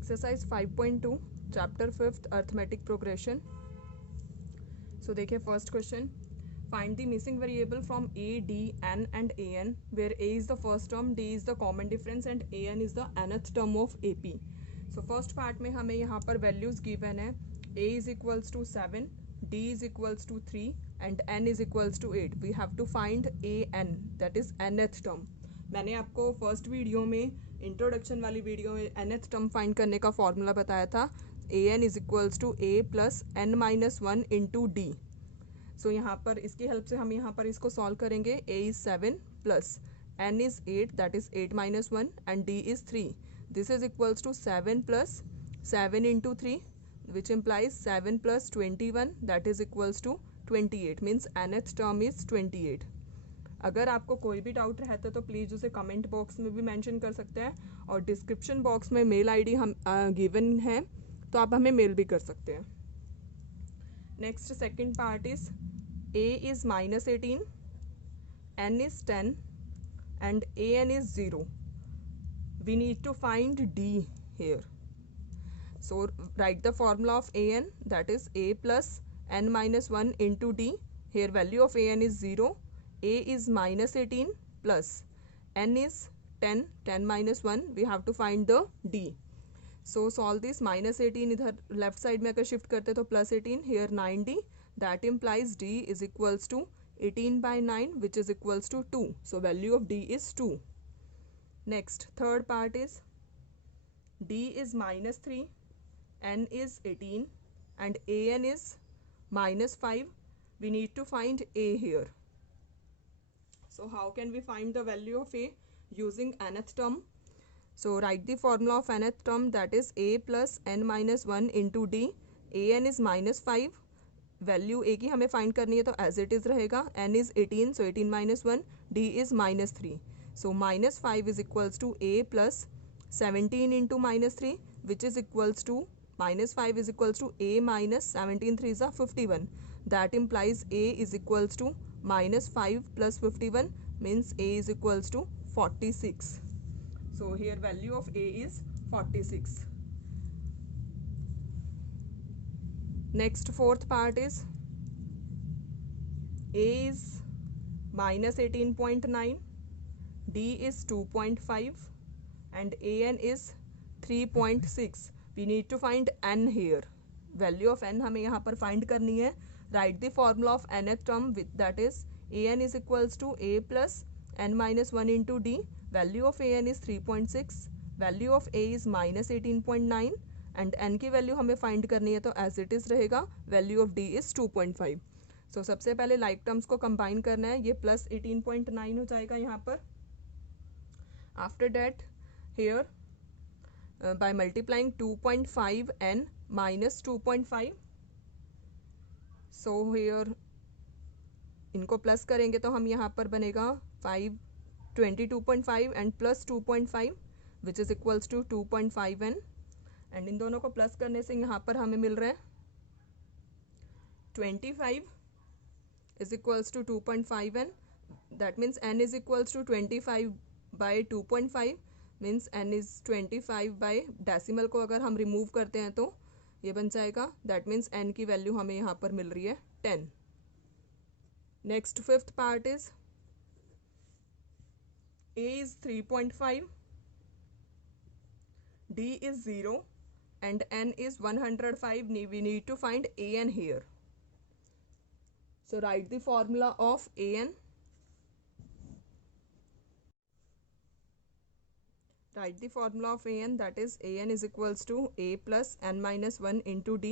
Exercise 5.2 chapter 5th arithmetic progression. So देखिए first question, find the missing variable from a d n and a n where a is the first term, d is the common difference and a N is the nth term of A P. So first part में हमें यहाँ पर values given है, a is equals to 7, d is equals to 3 and n is equals to 8। We have to find a n, that is nth term. मैंने आपको first video में, introduction वाली video में nth टर्म फाइंड करने का formula बताया था, a N is equals to a plus n minus one into d. So यहाँ पर इसकी हेल्प से हम यहाँ पर इसको सॉल्व करेंगे। a is 7 plus n is 8, that is 8 minus 1 and d is 3। This is equals to 7 plus 7 into 3 which implies 7 plus 21, that is equals to 28, means nth term is 28। अगर आपको कोई भी डाउट रहता है तो प्लीज़ उसे comment box में भी मेंशन कर सकते हैं, और डिस्क्रिप्शन बॉक्स में मेल आईडी हम गिवन है, तो आप हमें मेल भी कर सकते हैं। Next second part is a is minus 18, n is 10 and a n is 0। we need to find d here। So write the formula of a n, that is a plus n minus 1 into d। Here value of a n is 0, a is minus 18 plus n is 10, 10 minus 1, we have to find the d। So solve this, minus 18 इधर left side में अगर shift करते तो plus 18, here 9d, that implies d is equals to 18 by 9 which is equals to 2। So value of d is 2। Next third part is d is minus 3, n is 18 and a n is minus 5। we need to find a here। so how can we find the value of a using nth term? so write the formula of nth term, that is a plus n minus 1 into d। a n is minus 5, value a की हमें find करनी है तो as it is रहेगा। n is 18, so 18 minus 1, d is minus 3। so minus 5 is equals to a plus 17 into minus 3 which is equals to minus 5 is equals to a minus 17 3s are 51। that implies a is equals to minus 5 plus 51, means a is equals to 46। so here value of a is 46। next fourth part is a is minus 18.9, d is 2.5 and a n is 3.6। we need to find n here। value of n हमें यहाँ पर find करनी है। write the formula of nth term, with that is a n is equals to a plus n minus 1 into d। value of a n is 3.6, value of a is minus 18.9 and n की value हमें find करनी है तो as it is रहेगा। Value of d is 2.5। सो सबसे पहले like terms को combine करना है, ये प्लस 18.9 हो जाएगा यहाँ पर। After that here by multiplying 2.5 n minus 2.5, so here इनको प्लस करेंगे तो हम यहाँ पर बनेगा 22.5 and plus 2.5 which is equals to 2.5 n, and इन दोनों को प्लस करने से यहाँ पर हमें मिल रहा है 25 is equals to 2.5 n। That means n is equals to 25 by 2.5, means n is 25 by decimal को अगर हम रिमूव करते हैं तो ये बन जाएगा। दैट मीन्स n की वैल्यू हमें यहाँ पर मिल रही है 10। Next fifth part is a is 3.5, d is 0 and n is 105। we need to find a n here। so write the formula of a n। write the formula of a n, that is a n is equals to a plus n minus 1 into d।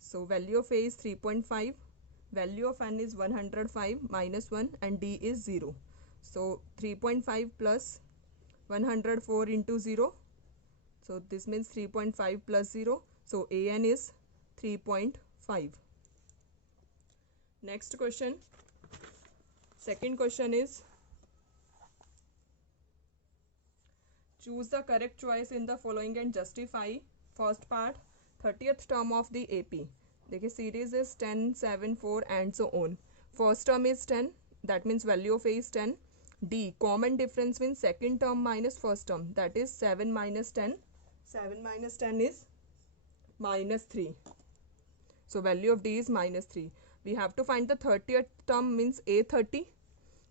so value of a is 3.5, value of n is 105 minus 1 and d is 0। so 3.5 plus 104 into 0, so this means 3.5 plus 0, so a n is 3.5। next question, second question is choose the correct choice in the following and justify। first part 30th term of the AP। देखिए series is 10 7 4 and so on। first term is 10, that means value of a is 10। d common difference means second term minus first term, that is 7 minus 10। 7 minus 10 is minus 3. So value of D is minus 3. We have to find the 30th term means A30.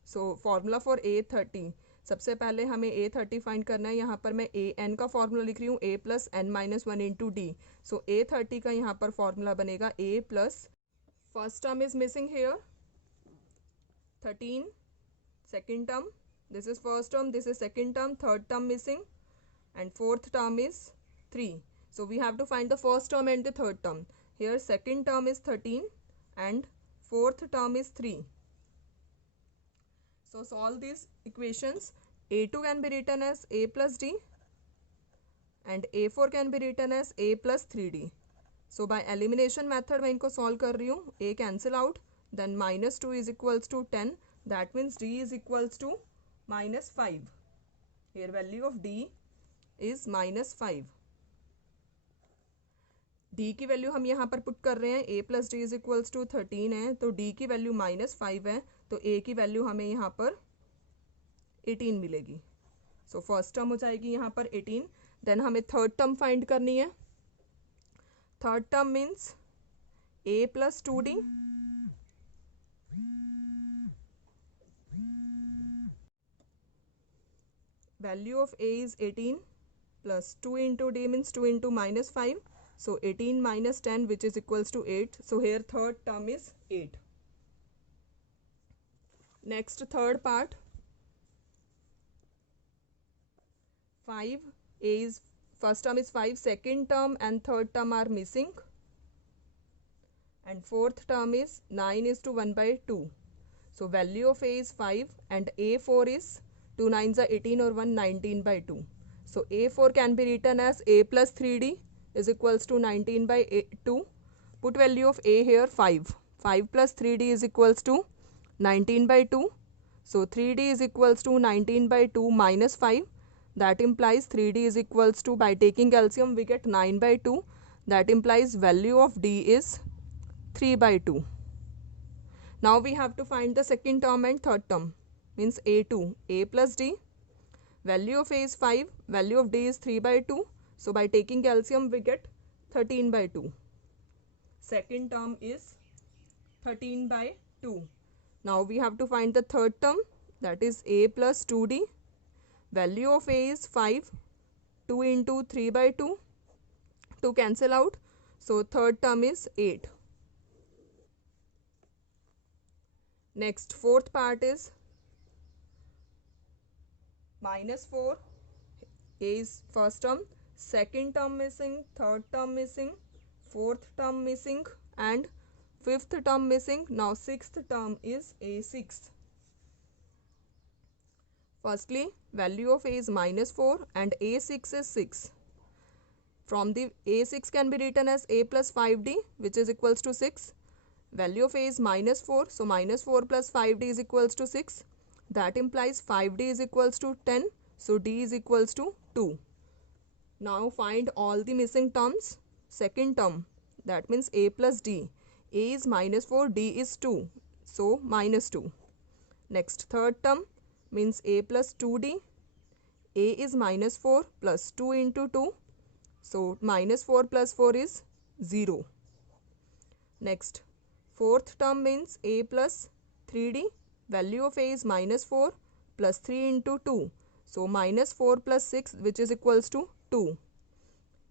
So formula for A30. सबसे पहले हमें A30 find करना है. यहाँ पर मैं AN का formula लिख रही हूँ A plus N minus 1 into d. So A30 का यहाँ पर फॉर्मूला बनेगा A plus first term is missing hair 13. Second term, this is first term, this is second term, third term missing, and fourth term is 3. So we have to find the first term and the third term. Here second term is 13 and fourth term is 3. So solve these equations. A2 can be written as A plus D and A4 can be written as A plus 3D. So by elimination method मैं इनको solve कर रही हूँ. A cancel out, then minus 2 is equals to 10. That means D is equals to minus 5. Here value of D is minus 5. D की value हम यहाँ पर put कर रहे हैं. A plus D is equals to 13 है, तो D की वैल्यू माइनस 5 है, तो A की वैल्यू हमें यहाँ पर 18 मिलेगी. सो फर्स्ट टर्म हो जाएगी यहाँ पर 18. देन हमें थर्ड टर्म फाइंड करनी है. Third term means A plus 2D value of A is 18 plus 2 into D means 2 into minus 5. So 18 minus 10 which is equals to 8. So here third term is 8. Next third part. 5. A is first term is 5. Second term and third term are missing. And fourth term is 9 is to 1 by 2. So value of A is 5 and A4 is 2 9s are 18 or 1 19 by 2. So A4 can be written as A plus 3D is equals to 19 by 2. Put value of A here 5. 5 plus 3D is equals to 19 by 2. So 3D is equals to 19 by 2 minus 5. That implies 3D is equals to, by taking LCM we get 9 by 2. That implies value of D is 3 by 2. Now we have to find the second term and third term. Means A2, A plus D. Value of A is 5, value of D is 3 by 2. So by taking LCM we get 13 by 2. Second term is 13 by 2. Now we have to find the third term, that is A plus 2D. Value of A is 5, 2 into 3 by 2. 2 cancel out. So third term is 8. Next fourth part is minus 4. A is first term, second term missing, third term missing, fourth term missing and fifth term missing. Now sixth term is A6. Firstly, value of A is minus 4 and A6 is 6. From the A6 can be written as A plus 5D which is equals to 6. Value of A is minus 4, so minus 4 plus 5D is equals to 6. That implies 5D is equals to 10, so D is equals to 2. Now find all the missing terms. Second term, that means A plus D. A is minus 4, D is 2, so minus 2. Next third term means A plus 2D. A is minus 4 plus 2 into 2, so minus 4 plus 4 is 0. Next fourth term means A plus 3D. Value of A is minus 4 plus 3 into 2. So minus 4 plus 6 which is equals to 2.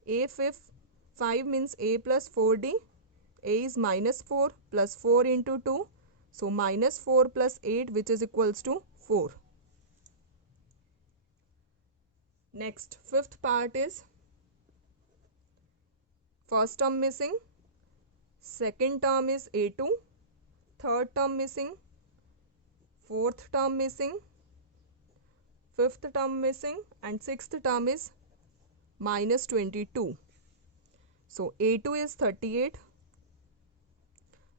A fifth 5 means A plus 4D. A is minus 4 plus 4 into 2. So minus 4 plus 8 which is equals to 4. Next fifth part is first term missing. Second term is A2. Third term missing. Fourth term missing, fifth term missing and sixth term is minus 22. So A2 is 38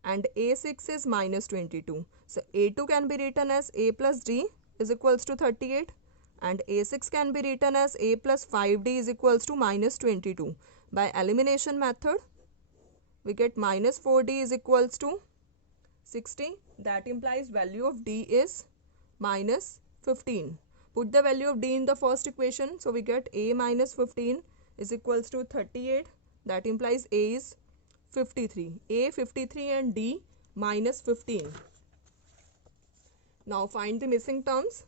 and A6 is minus 22. So A2 can be written as A plus D is equals to 38 and A6 can be written as A plus 5D is equals to minus 22. By elimination method we get minus 4D is equals to 60. That implies value of D is minus 15. Put the value of D in the first equation. So we get A minus 15 is equals to 38. That implies A is 53. A 53 and D minus 15. Now find the missing terms.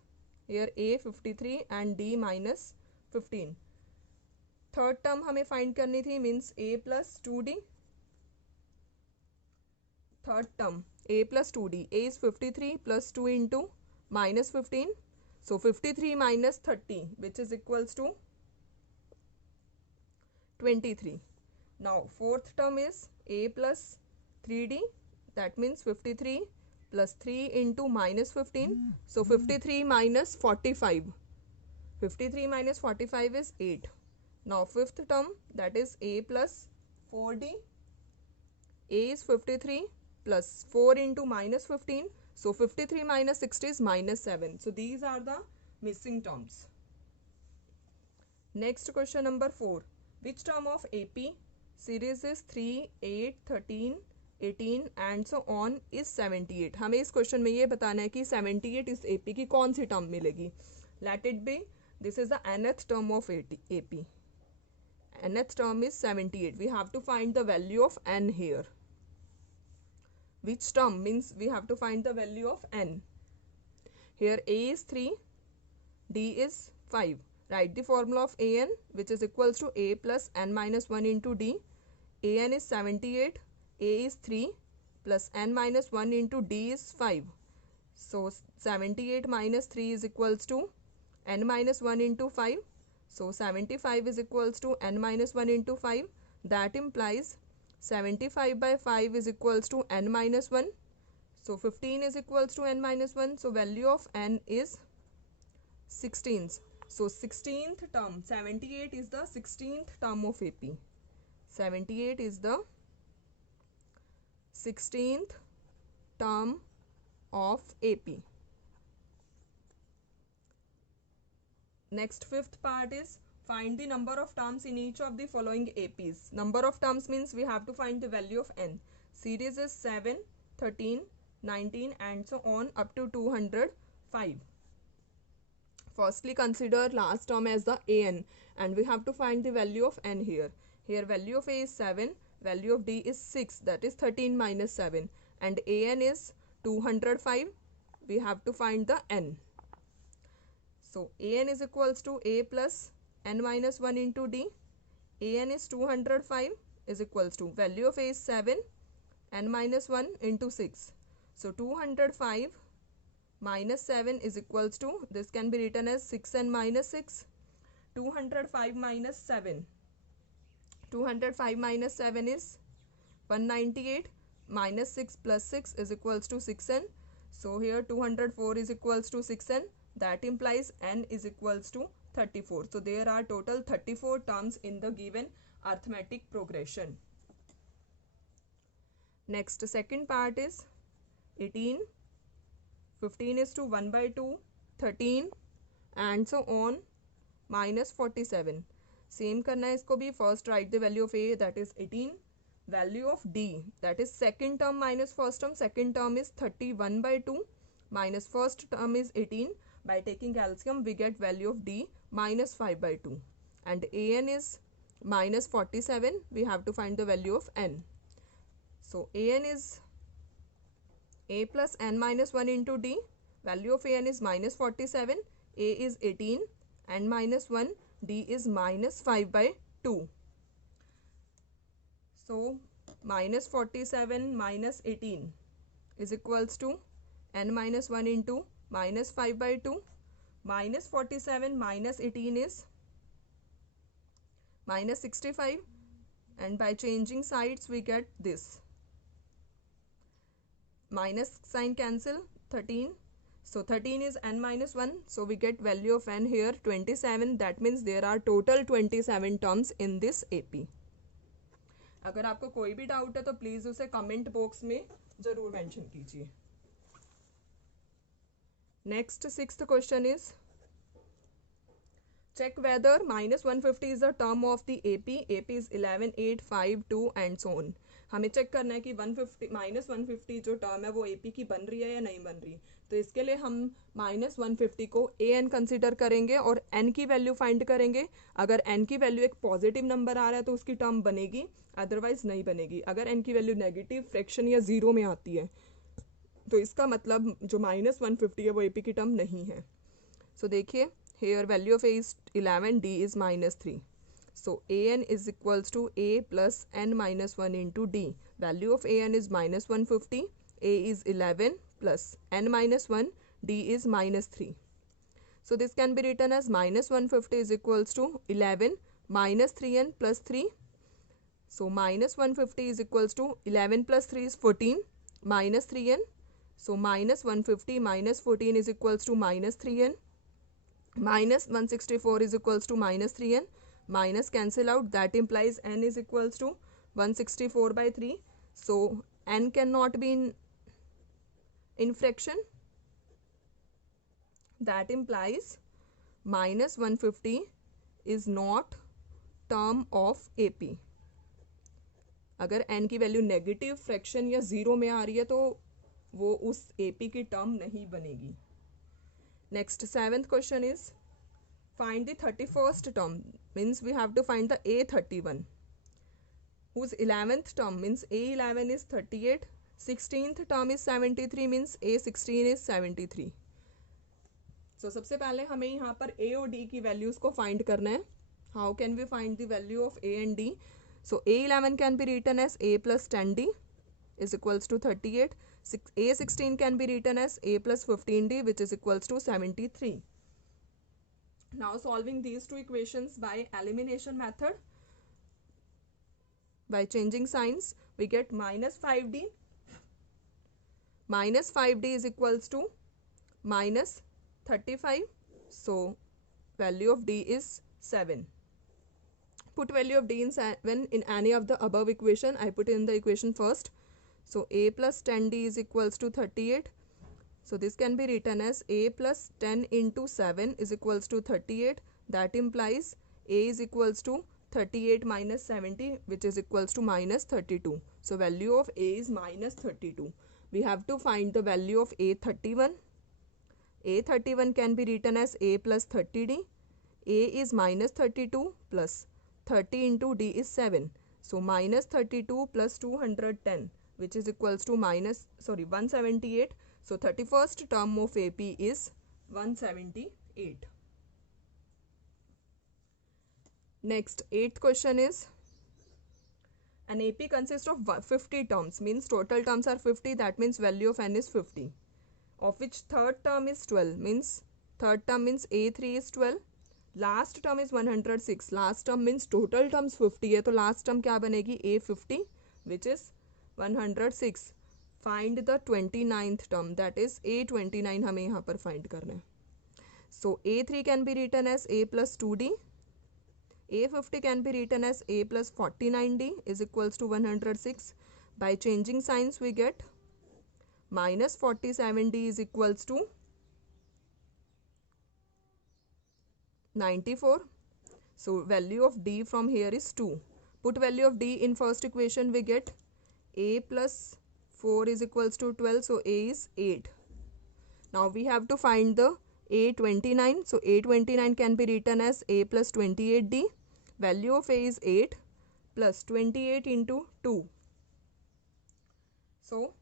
Here A 53 and D minus 15. Third term हमें find करनी थी, means A plus 2D. Third term A plus 2D. A is 53 plus 2 into minus 15. So 53 minus 30, which is equals to 23. Now fourth term is A plus 3D. That means 53 plus 3 into minus 15. So 53 minus 45. 53 minus 45 is 8. Now fifth term, that is A plus 4D. A is 53 plus 4 into minus 15. So 53 minus 60 is minus 7. So these are the missing terms. Next question number 4. Which term of AP series is 3, 8, 13, 18 and so on is 78? हमें इस question में ये बताना है कि 78 इस AP की कौन सी टर्म मिलेगी. Let it be, this is the nth term of AP. Nth term is 78. We have to find the value of n here. Which term means we have to find the value of n. Here A is 3, D is 5. Write the formula of an, which is equals to A plus n minus 1 into D. An is 78, A is 3 plus n minus 1 into D is 5. So 78 minus 3 is equals to n minus 1 into 5. So 75 is equals to n minus 1 into 5. That implies 75 by 5 is equals to n minus 1. So 15 is equals to n minus 1. So value of n is 16. So 16th term, 78 is the 16th term of AP. 78 is the 16th term of AP. Next, fifth part is find the number of terms in each of the following APs. Number of terms means we have to find the value of n. Series is 7, 13, 19 and so on up to 205. Firstly, consider last term as the an and we have to find the value of n here. Here value of A is 7, value of D is 6, that is 13 minus 7 and an is 205. We have to find the n. So an is equals to A plus n minus 1 into D. An is 205 is equals to value of A is 7, n minus 1 into 6. So 205 minus 7 is equals to, this can be written as 6n minus 6. 205 minus 7. 205 minus 7 is 198 minus 6 plus 6 is equals to 6n. So here 204 is equals to 6n. That implies n is equals to 34. So there are total 34 terms in the given arithmetic progression. Next, second part is 18. 15 is to 1 by 2, 13 and so on minus 47. Same करना है इसको भी. First write the value of A, that is 18. Value of D, that is second term minus first term. Second term is 31 by 2 minus first term is 18. By taking LCM we get value of D minus 5 by 2 and an is minus 47. We have to find the value of n. So an is A plus n minus 1 into D. Value of an is minus 47. A is 18, n minus 1, D is minus 5 by 2. So minus 47 minus 18 is equals to n minus 1 into minus 5 by 2. Minus 47 minus 18 is minus 65 and by changing sides we get this. Minus sign cancel, 13. So 13 is n minus 1. So we get value of n here 27. That means there are total 27 terms in this AP. अगर आपको कोई भी doubt है तो please उसे comment box में जरूर mention कीजिए. Next, sixth question is check whether minus 150 is the term of the AP. AP is 11, 8, 5, 2 and so on. हमें चेक करना है कि 150 -150 जो टर्म है वो AP की बन रही है या नहीं बन रही। तो इसके लिए हम -150 को AN कंसिडर करेंगे और N की वैल्यू फाइंड करेंगे। अगर N की वैल्यू एक पॉजिटिव नंबर आ रहा है तो उसकी टर्म बनेगी, अदरवाइज नहीं बनेगी। अगर N की वैल्यू नेगेटिव, फ्रैक्शन या जीरो में आती है तो इसका मतलब जो -150 है वो AP की टर्म नहीं है। सो देखिए, here value of A is 11, D is -3. So an is equals to a plus n minus 1 into d. Value of an is -150, a is 11 plus n minus 1, d is -3. So this can be written as -150 is equals to 11 minus 3n plus 3. So -150 is equals to 11 plus 3 is 14 minus 3n. So -150 minus 14 is equals to -3n. Minus 164 is equals to -3n. Minus cancel out, that implies n is equals to 164 by 3. So n cannot be in fraction. That implies -150 is not term of AP. अगर n की value negative, fraction या zero में आ रही है तो वो उस AP की टर्म नहीं बनेगी। Next 7th question is find the 31st term, means we have to find the A31 whose 11th term means A11 is 38, 16th term is 73 means A16 is 73. So सबसे पहले हमें यहाँ पर A और D की values को find करना है। How can we find the value of A and D? So A11 can be written as A plus 10D is equals to 38. A16 can be written as A plus 15D which is equals to 73. Now solving these two equations by elimination method, by changing signs, we get -5D. -5D is equals to -35. So value of D is 7. Put value of D in 7 in any of the above equation. I put in the equation first. So A plus 10D is equals to 38. So this can be written as A plus 10 into 7 is equals to 38. That implies A is equals to 38 minus 70 which is equals to -32. So value of A is -32. We have to find the value of A31. A31 can be written as A plus 30D. A is -32 plus 30 into D is 7. So -32 plus 210 which is equals to 178. So 31st term of AP is 178. Next 8th question is, an AP consists of 50 terms, means total terms are 50, that means value of n is 50, of which third term is 12, means third term means A3 is 12, last term is 106, last term means total terms 50 है तो last term क्या बनेगी A50 which is 106. Find the 29th term, that is A29 हमें यहाँ पर find करना है. So A3 can be written as A plus 2D. A50 can be written as A plus 49D is equals to 106. By changing signs we get -47D is equals to 94. So value of D from here is 2. Put value of D in first equation, we get A plus 4 is equals to 12, so A is 8. Now we have to find the A29. So A29 can be written as A plus 28D. Value of A is 8 plus 28 into 2. So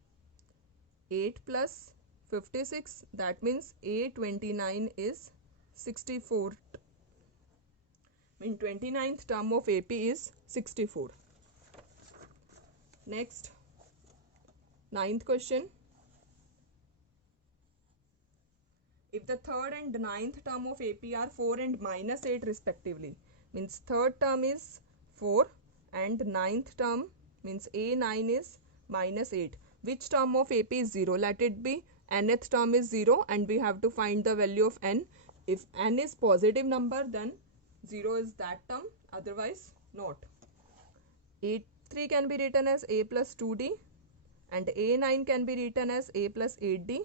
8 plus 56, that means A29 is 64. In 29th term of AP is 64. Next 9th question. If the third and 9th term of AP are 4 and -8 respectively, means third term is 4 and 9th term means A9 is -8. Which term of AP is 0? Let it be nth term is 0 and we have to find the value of n. If n is positive number then 0 is that term, otherwise not. A3 can be written as A plus 2D and A9 can be written as A plus 8D.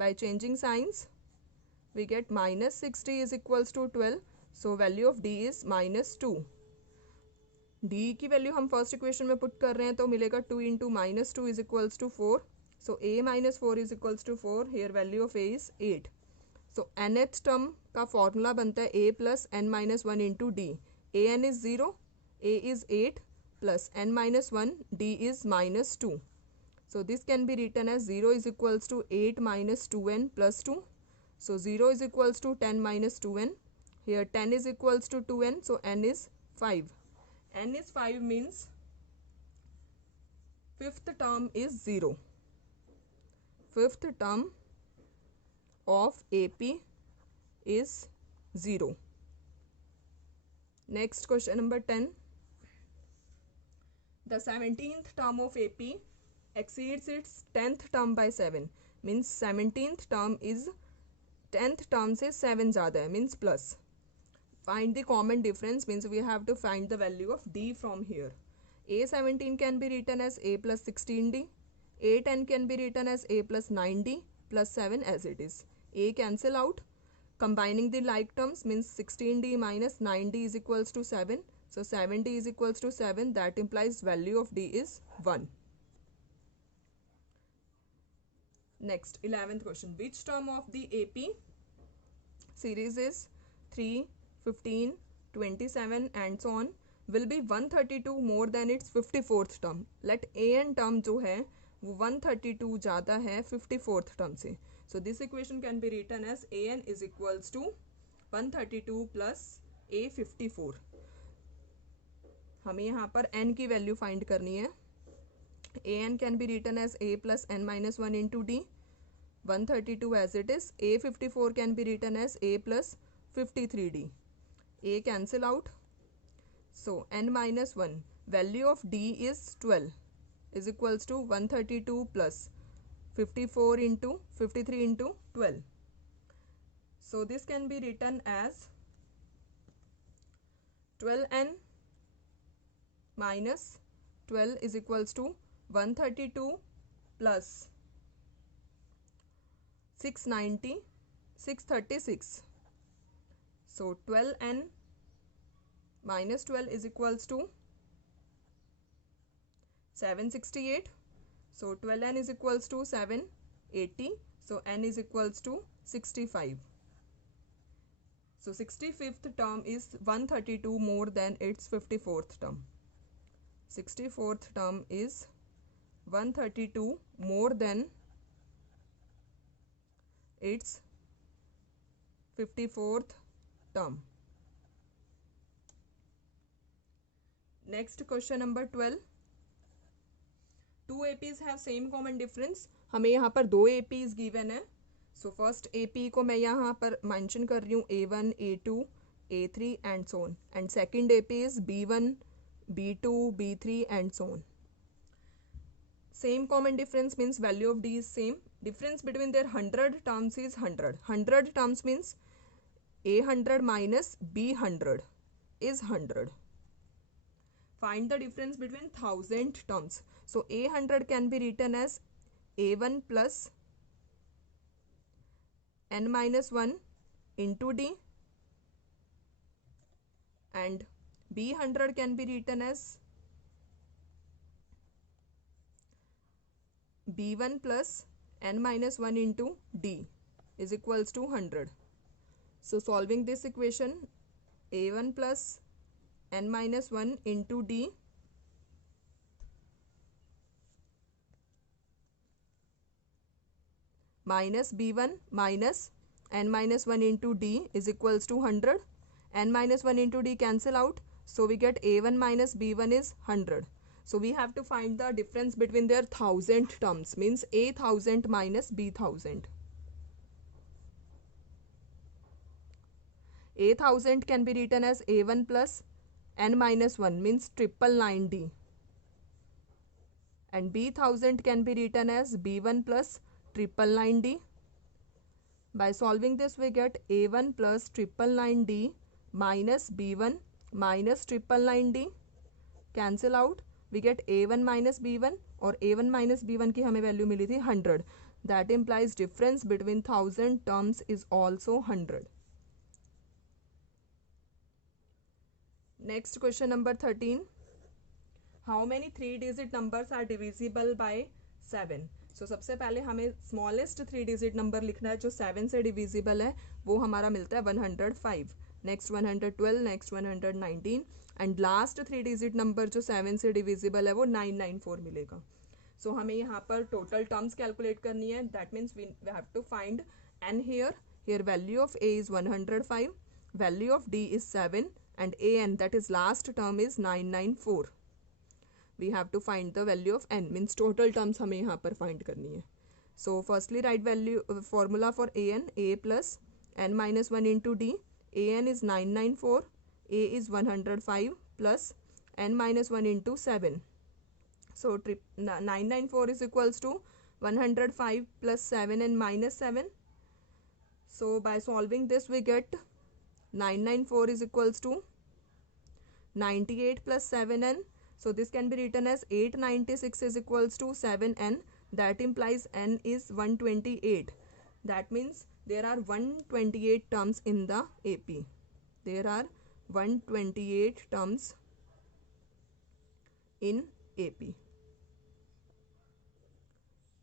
By changing signs we get -60 is equals to 12. So value of D is -2. D की value हम first equation में put कर रहे हैं तो मिलेगा 2 into minus two is equals to 4. So a minus 4 is equals to 4. Here value of a is 8. So nth term का formula बनता है a plus n minus 1 into D. A N is 0, a is 8 plus n minus 1, d is minus 2. So this can be written as 0 is equals to 8 minus 2n plus 2. So 0 is equals to 10 minus 2n. Here 10 is equals to 2n. So n is 5. N is 5 means fifth term is 0. Fifth term of AP is 0. Next question number 10. The 17th term of AP exceeds its 10th term by 7. Means 17th term is 10th term से 7 ज़्यादा है, means plus. Find the common difference means we have to find the value of d from here. A17 can be written as a plus 16d. A10 can be written as a plus 9d plus 7 as it is. A cancel out. Combining the like terms means 16d minus 9d is equals to 7. So 7d is equals to 7. That implies value of d is 1. Next, 11th question. Which term of the AP series is 3, 15, 27 and so on will be 132 more than its 54th term? Let an term जो है वो 132 ज़्यादा है 54th term से. So this equation can be written as an is equals to 132 plus a54. हमें यहाँ पर n की वैल्यू फाइंड करनी है. an can be written as a plus n minus 1 into d. 132 as it is. A54 can be written as a plus 53d. A cancel out. So n minus 1. Value of d is 12 is equals to 132 plus 54 into 53 into 12. So this can be written as 12n minus 12 is equals to 132 plus 690, 636. So 12n minus 12 is equals to 768. So 12n is equals to 780. So n is equals to 65. So 65th term is 132 more than its 54th term. 64th term is 132 more than its 54th term. Next question number 12. Two APs have same common difference. हमें यहाँ पर दो APs given है. So first AP को मैं यहाँ पर mention कर रही हूँ A1, A2, A3 and so on. And second AP is B1, B2, B3 and so on. Same common difference means value of D is same. Difference between their 100 terms is 100. 100 terms means A100 minus B100 is 100. Find the difference between 1000 terms. So A100 can be written as A1 plus n minus 1 into D, and B100 can be written as B1 plus n minus 1 into D is equals to 100. So solving this equation, A1 plus n minus 1 into D minus B1 minus n minus 1 into D is equals to 100. N minus 1 into D cancel out. So we get A1 minus B1 is 100. So we have to find the difference between their 1000 terms, means A 1000 minus B 1000. A 1000 can be written as A1 plus n minus 1 means 999D, and B 1000 can be written as B1 plus 999D. By solving this we get A1 plus 999D minus B1 minus 999D. Cancel out. We get A1 minus B1 और A1 minus B1 की हमें value मिली थी 100. That implies difference between 1000 terms is also 100. Next question number 13. How many 3 digit numbers are divisible by 7। So सबसे पहले हमें smallest 3 digit number लिखना है जो 7 से डिविजिबल है, वो हमारा मिलता है 105, next 112, next 119 and last 3 digit number जो 7 से डिविजिबल है वो 994 मिलेगा। सो हमें यहाँ पर टोटल टर्म्स कैलकुलेट करनी है, that means we have to find n here value of a is 105, value of d is 7 and an, that is last term, is 994. We have to find the value of n, means total terms हमें यहाँ पर find करनी है. So firstly write value formula for an, a plus n minus 1 into d. An is 994, a is 105 plus n minus 1 into 7. So 994 is equals to 105 plus 7 and minus 7. So by solving this we get 994 is equals to 98 plus 7n. So this can be written as 896 is equals to 7n. That implies n is 128. That means there are 128 terms in the AP. There are 128 terms in AP.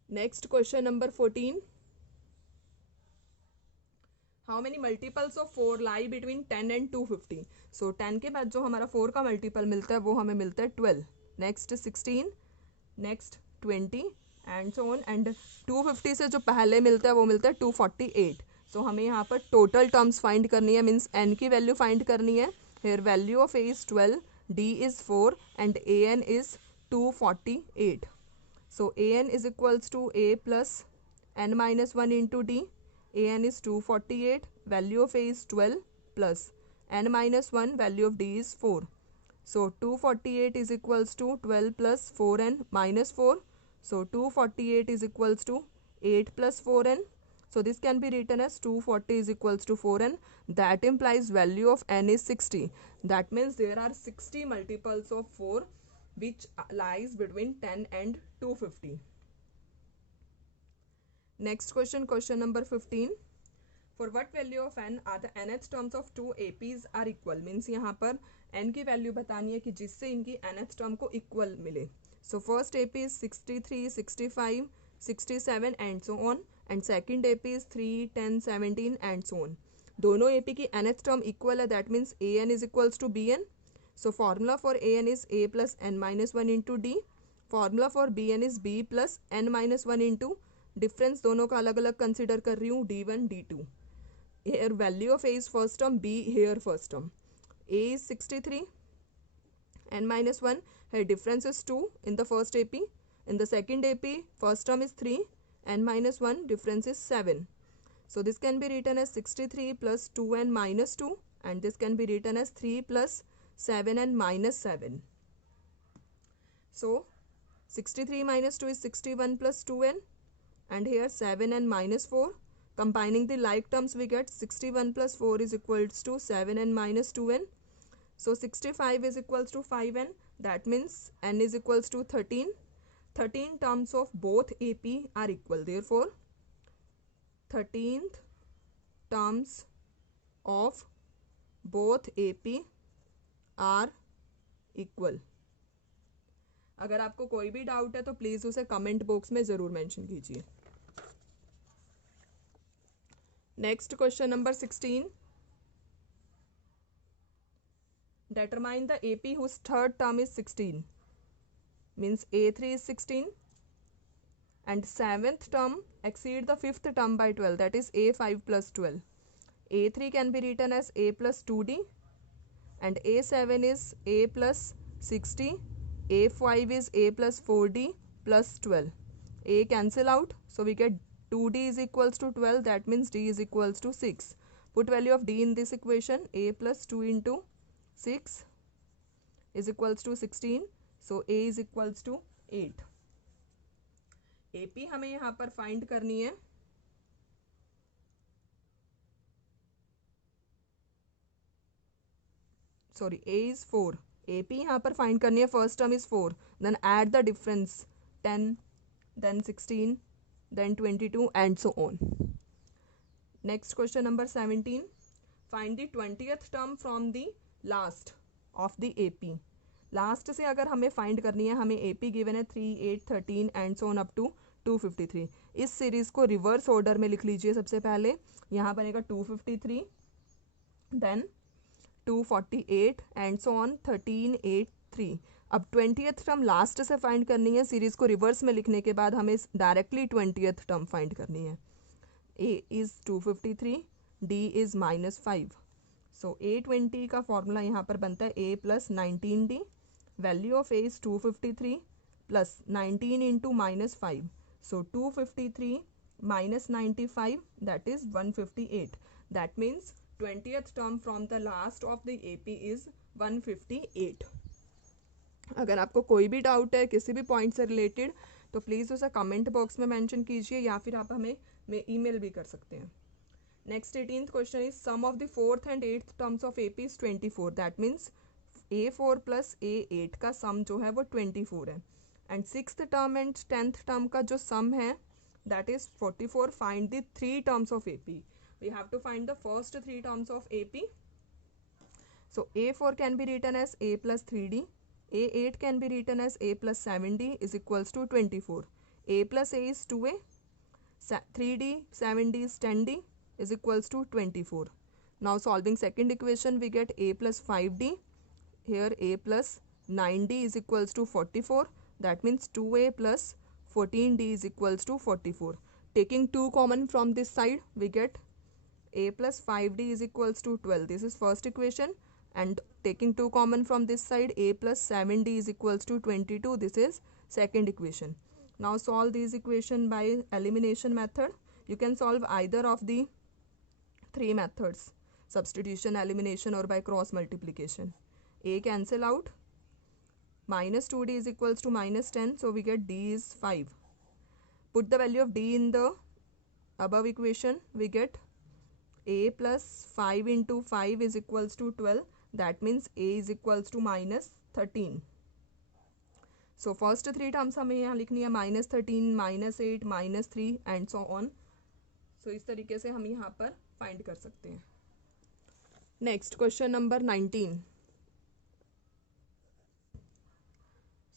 Next question number 14. How many multiples of 4 lie between 10 and 250। सो 10 के बाद जो हमारा 4 का multiple मिलता है वो हमें मिलता है 12, next 16, next 20 and so on, and 250 से जो पहले मिलता है वो मिलता है 248। सो हमें यहाँ पर टोटल टर्म्स फाइंड करनी है, मीन्स n की वैल्यू फाइंड करनी है। Here value of a is 12, d is 4 and an is 248। So an is equals to a plus n minus 1 into d. an is 248, value of a is 12 plus n minus 1, value of d is 4. So 248 is equals to 12 plus 4n minus 4. So 248 is equals to 8 plus 4n. So this can be written as 240 is equals to 4n. That implies value of n is 60. That means there are 60 multiples of 4 which lies between 10 and 250. Next question, question number 15. For what value of n are the nth terms of two APs are equal? Means यहाँ पर n की value बतानी है कि जिससे इनकी nth term को equal मिले. So first AP is 63, 65, 67 and so on, and second AP is 3, 10, 17 and so on. दोनों AP की nth term equal है, that means an is equals to bn. So formula for an is a plus n minus 1 into d. Formula for bn is b plus n minus 1 into, difference दोनों का अलग अलग consider कर रही हूँ, d1 d2. Here value of a is first term, b here first term. a is 63, n minus 1, here difference is 2 in the first AP. In the second AP, first term is 3, n minus 1, difference is 7. So this can be written as 63 plus 2n minus 2, and this can be written as 3 plus 7n minus 7. So 63 minus 2 is 61 plus 2n. And here 7n minus 4. Combining the like terms we get 61 plus 4 is equals to 7n minus 2n. So 65 is equals to 5n. That means n is equals to 13. 13 terms of both AP are equal. Therefore 13th terms of both AP are equal. अगर आपको कोई भी doubt है तो please उसे comment box में ज़रूर mention कीजिए. Next question number 16. Determine the AP whose third term is 16. Means A3 is 16 and 7th term exceed the 5th term by 12, that is A5 plus 12. A3 can be written as A plus 2D and A7 is A plus 60. A5 is A plus 4D plus 12. A cancel out, so we get 2D is equals to 12, that means D is equals to 6. Put value of D in this equation. A plus 2 into 6 is equals to 16. So A is equals to 8. AP हमें यहाँ पर find करनी है. Sorry, A is 4. AP यहाँ पर find करनी है. First term is 4. Then add the difference 10, then 16, then 22 and so on. Next question number 17. Find the 20th term from the last of the AP. Last से अगर हमें find करनी है, हमें AP गिवन है 3, 8, 13 and so on up to 253। इस series को reverse order में लिख लीजिए। सबसे पहले यहाँ बनेगा 253, देन 248 एंड सो ऑन 13, 8, 3। अब 20th टर्म लास्ट से फाइंड करनी है। सीरीज को रिवर्स में लिखने के बाद हमें डायरेक्टली 20th टर्म फाइंड करनी है। A is 253, D is -5। So A20 का फॉर्मूला यहाँ पर बनता है A plus 19D। Value of A is 253 plus 19 into -5। So 253 minus 95, that is 158। That means 20th term from the last of the AP is 158। अगर आपको कोई भी doubt है किसी भी पॉइंट से रिलेटेड तो प्लीज़ उसे कमेंट बॉक्स में मेंशन कीजिए या फिर आप हमें ईमेल भी कर सकते हैं। Next 18th question is sum of the 4th and 8th terms of AP is 24। That means A4 plus A8 का सम जो है वो 24 है। And 6th term and 10th term का जो सम है that is 44। find the 3 terms of AP। we have to find the first 3 terms of AP। so A4 can be written as A plus 3D। A8 can be written as A plus 7D is equals to 24। A plus A is 2A, 3D 7D is 10D is equals to 24। now solving second equation we get A plus 5D, here A plus 9D is equals to 44। that means 2A plus 14D is equals to 44। taking 2 common from this side we get A plus 5D is equals to 12। this is first equation। and taking 2 common from this side A plus 7D is equals to 22। this is second equation। now solve these equation by elimination method। you can solve either of the 3 methods, substitution, elimination or by cross multiplication। A cancel out, minus 2D is equals to minus 10, so we get D is 5। put the value of D in the above equation, we get A plus 5 into 5 is equals to 12। that means A is equals to minus 13। so first 3 terms हमें यहाँ लिखनी है -13, -8, -3 and so on। so इस तरीके से हम यहाँ पर फाइंड कर सकते हैं। Next question number 19।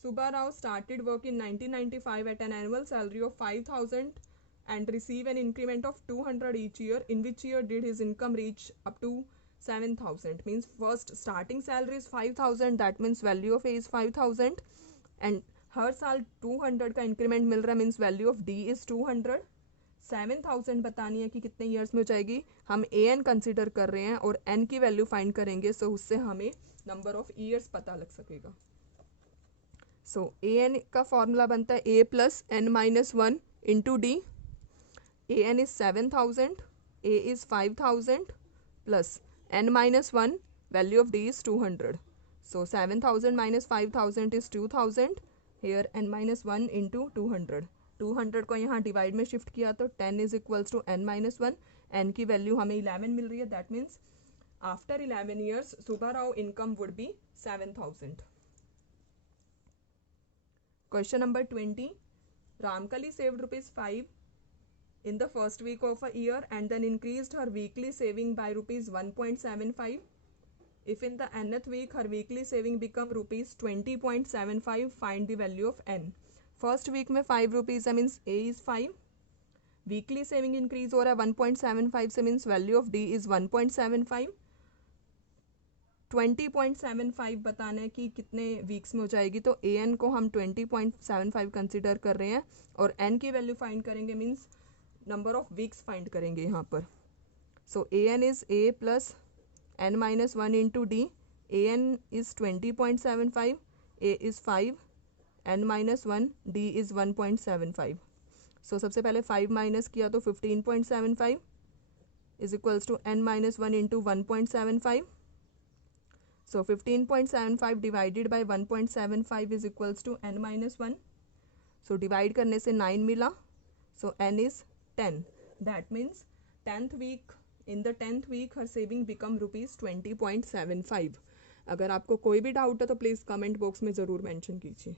Subba Rao started work in 1995 at an annual salary of 5,000 and receive an increment of 200 each year। in which year did his income reach up to 7,000? means first starting salary is 5,000, that means value of A is 5,000 and हर साल 200 का increment मिल रहा है, means value of D is 200। 7,000 बतानी है कि कितने years में हो जाएगी। हम AN कंसिडर कर रहे हैं और N की वैल्यू फाइंड करेंगे, सो उससे हमें नंबर ऑफ ईयर्स पता लग सकेगा। सो AN का फॉर्मूला बनता है A plus N minus 1 into D। AN is 7,000, A is 5,000 plus N minus 1, value of D is 200। So 7,000 minus 5,000 is 2,000, here N minus 1 into 200। 200 को यहाँ डिवाइड में शिफ्ट किया तो 10 is equals to N minus 1। N की value हमें 11 मिल रही है। That means after 11 years Subba Rao income would be 7,000। Question number 20। Ramkali saved ₹5 in the first week of a year and then increased her weekly saving by ₹1.75। if in the nth week her weekly saving become ₹20.75, find the value of N। First week में 5 rupees है, means A is 5। Weekly saving increase हो रहा है 1.75 से, means value of D is 1.75। 20.75 बताना है कि कितने वीक्स में हो जाएगी, तो AN को हम 20.75 कंसिडर कर रहे हैं और N की वैल्यू फाइंड करेंगे, means number of weeks find करेंगे यहाँ पर। So AN is A plus N minus 1 into D। AN is 20.75, A is 5, N minus 1, D is 1.75। So सबसे पहले 5 माइनस किया तो 15.75 is equals to N minus 1 into 1.75। So 15.75 divided by 1.75 is equals to N minus 1। So divide करने से 9 मिला, सो N is 10। That means 10th week, in the 10th week her saving become ₹20.75। अगर आपको कोई भी डाउट है तो प्लीज़ कमेंट बॉक्स में ज़रूर मेंशन कीजिए।